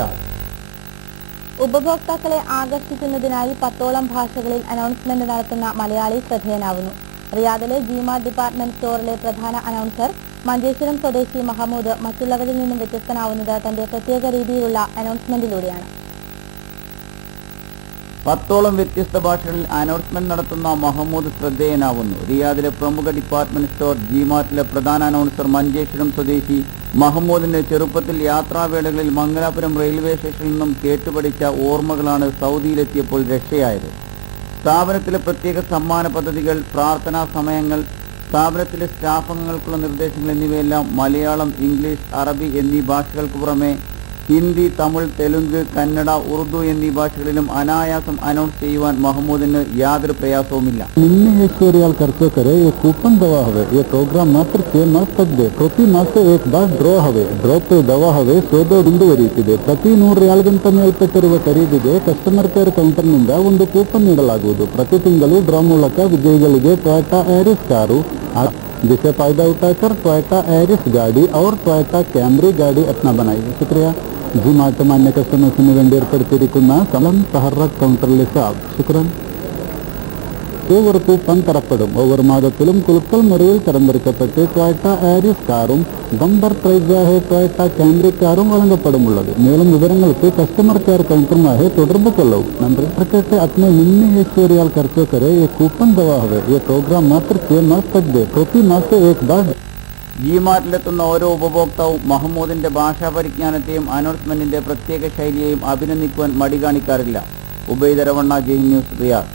Riyadh. ഉപഭോക്താക്കളെ ആകർഷിക്കുന്നതിനായി 10ഓളം ഭാഷകളിൽ announcement നടത്തുന്ന മലയാളി ശ്രദ്ധേയനാവുന്നു. റിയാദിലെ ജിമാർട്ട് ഡിപ്പാർട്ട്മെന്റ് സ്റ്റോറിലെ പ്രധാന അനൗൺസർ മഞ്ചേശ്വരം സ്വദേശി മഹമ്മൂദ് മറ്റുള്ളവരിൽ നിന്നും വ്യത്യസ്തനാവുന്നത് തന്റെ പ്രത്യേക രീതിയിലുള്ള അനൗൺസ്മെന്റിലൂടെയാണ്. 10ഓളം വ്യത്യസ്ത ഭാഷകളിൽ അനൗൺസ്മെന്റ് നടത്തുന്ന മഹമ്മൂദ് ശ്രദ്ധേയനാവുന്നു. റിയാദിലെ പ്രമുഖ ഡിപ്പാർട്ട്മെന്റ് സ്റ്റോർ ജിമാർട്ടിലെ പ്രധാന അനൗൺസർ മഞ്ചേശ്വരം സ്വദേശി മഹമ്മൂദിന്റെ ചെറുപ്പത്തിൽ യാത്രാവേളകളിൽ മംഗലാപുരം റെയിൽവേ സ്റ്റേഷനിൽ നിന്നും കേട്ടുപഠിച്ച ഓർമ്മകളാണ് സൗദിയിലെത്തിയപ്പോൾ രക്ഷയായത്. സ്ഥാപനത്തിലെ പ്രത്യേക സമ്മാന പദ്ധതികൾ, പ്രാർത്ഥനാ സമയങ്ങൾ, സ്ഥാപനത്തിലെ സ്റ്റാഫ് അംഗങ്ങൾക്കുള്ള നിർദ്ദേശങ്ങൾ എന്നിവയെല്ലാം മലയാളം, ഇംഗ്ലീഷ്, അറബി എന്നീ ഭാഷകൾക്ക് പുറമെ ഹിന്ദി, തമിഴ്, തെലുങ്ക്, കന്നഡ, ഉറുദു എന്നീ ഭാഷകളിലും अनायासम अनाउंस ചെയ്യുവാൻ മഹമ്മൂദിന് യാതൊരു പ്രയാസവുമില്ല. ನಿನ್ನೆ ಐಶ್ವರ್ಯಾಲ್ ಖರ್ಚಕರೆ ये कूपन दवा हवे ये प्रोग्राम मात्र 6 मास तक दे ಪ್ರತಿ ಮಾಸ एक बार ड्रॉ हवे ड्रॉಪ್ दवा हवे ಸೋದೋ ಮುಂದುವರಿಯುತ್ತಿದೆ. ಪ್ರತಿ 100 ರಿಯಾಲ್ಗಿಂತ ಮೇಲ್ಪಟ್ಟಿರುವ ಖರೀದಿಗೆ ಕಸ್ಟಮರ್ ಕೇರ್ ಕೌಂಟರ್ನಿಂದ ಒಂದು ಕೂಪನ್ ನೀಡಲಾಗುವುದು. ಪ್ರತಿ ತಿಂಗಳು ಡ್ರಾ ಮೂಲಕ ವಿಜಯಿಗಳಿಗೆ ಟೊಯೋಟಾ ಏರಿಸ್ ಕಾರು जिसे फायदा उठाकर टोयोटा एरिस गाड़ी और टोयोटा कैमरी गाड़ी अपना बनाई. शुक्रिया. ജിമാർട്ട് മാന്യ കസ്റ്റമേഴ്സിന് വേണ്ടി ഏർപ്പെടുത്തിയിരിക്കുന്ന സ്ഥലം തഹറക് കൗണ്ടറിലെ സാബ്. ശുക്രൻ. Over coupon തരപ്പെടും. ഓവർ മാസത്തിലും കുലുക്കൽ മുറിയിൽ തരംതിരിക്കപ്പെട്ട് ടൊയോട്ട ആരിസ് കാറും ബമ്പർ പ്രൈസായ ടൊയോട്ട ക്യാമറി കാറും വഴങ്ങപ്പെടുമുള്ളത്. മേലും വിവരങ്ങൾക്ക് കസ്റ്റമർ കെയർ കൗണ്ടറുമായി തുടർബ് കൊള്ളൂ. നമ്പർ प्रकृति अपने निन्ने ऐश्वर्याल खर्चों करे ये कूपन दवा हवे ये प्रोग्राम मात्र 6 मास तक दे प्रति मास एक बार. ജിമാർട്ടിലെത്തുന്ന ഓരോ ഉപഭോക്താവും മഹമ്മൂദിന്റെ ഭാഷാ പരിജ്ഞാനത്തെയും അനൗൺസ്മെന്റിന്റെ പ്രത്യേക ശൈലിയെയും അഭിനന്ദിക്കുവാൻ മടി കാണിക്കാറില്ല. ഉബൈദ് രവണ്ണ, ജയ് ന്യൂസ്, റിയാദ്.